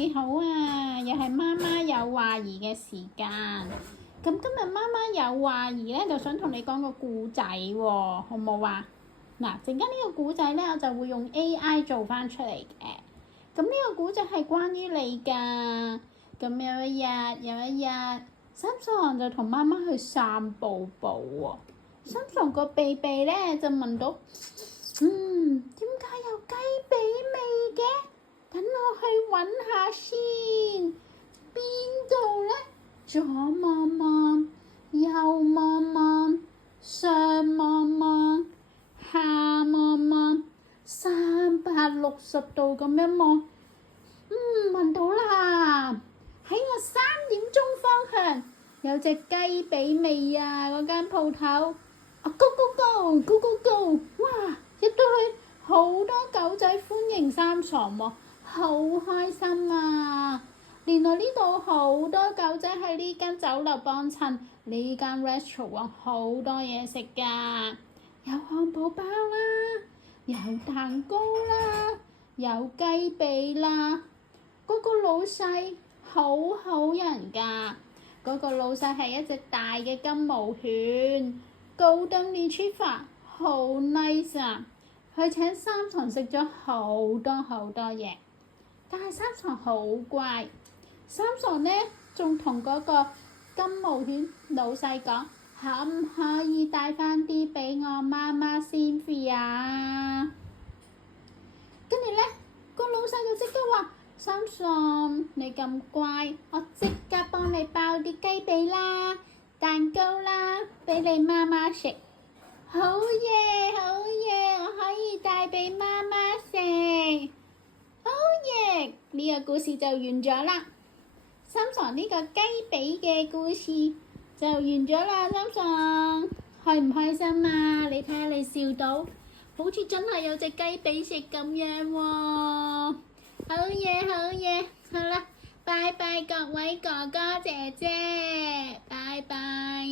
你好啊，又係媽媽有話兒嘅時間。咁今日媽媽有話兒咧，就想同你講個故仔喎，好唔好啊？嗱，陣間呢個故仔咧，我就會用 AI 做翻出嚟嘅。咁呢個故仔係關於你㗎。咁有一日，三傻就同媽媽去散步喎。三傻個鼻鼻咧就聞到，點解有雞髀味嘅？等我去揾下先，邊度呢？左望望，右望望，上望望，下望望，360度咁樣望，聞到啦！喺我3點鐘方向有隻雞髀味啊！嗰間鋪頭，Go go go go go go！哇！入到去好多狗仔歡迎三傻喎。好開心啊！原來呢度好多狗仔喺呢間酒樓幫襯，呢間 restaurant 好多嘢食㗎，有漢堡包啦，有蛋糕啦，有雞髀啦。嗰個老細好好人㗎，嗰個老細係一隻大嘅金毛犬 Golden Retriever，好 nice 啊！佢請三傻食咗好多嘢。但係三傻好乖，三傻呢仲同嗰個金毛犬老細講，可唔可以帶翻啲俾我媽媽先啊？跟住呢個老細就即刻話：三傻，你咁乖，我即刻幫你包啲雞髀啦、蛋糕啦，俾你媽媽食。好嘢，好嘢，我可以帶俾媽媽食。好嘢！呢個故事就完咗啦。三傻呢個雞髀嘅故事就完咗啦。三傻開唔開心啊？你睇下你笑到，好似真係有隻雞髀食咁樣喎。好嘢，好嘢，好啦，拜拜各位哥哥姐姐，拜拜。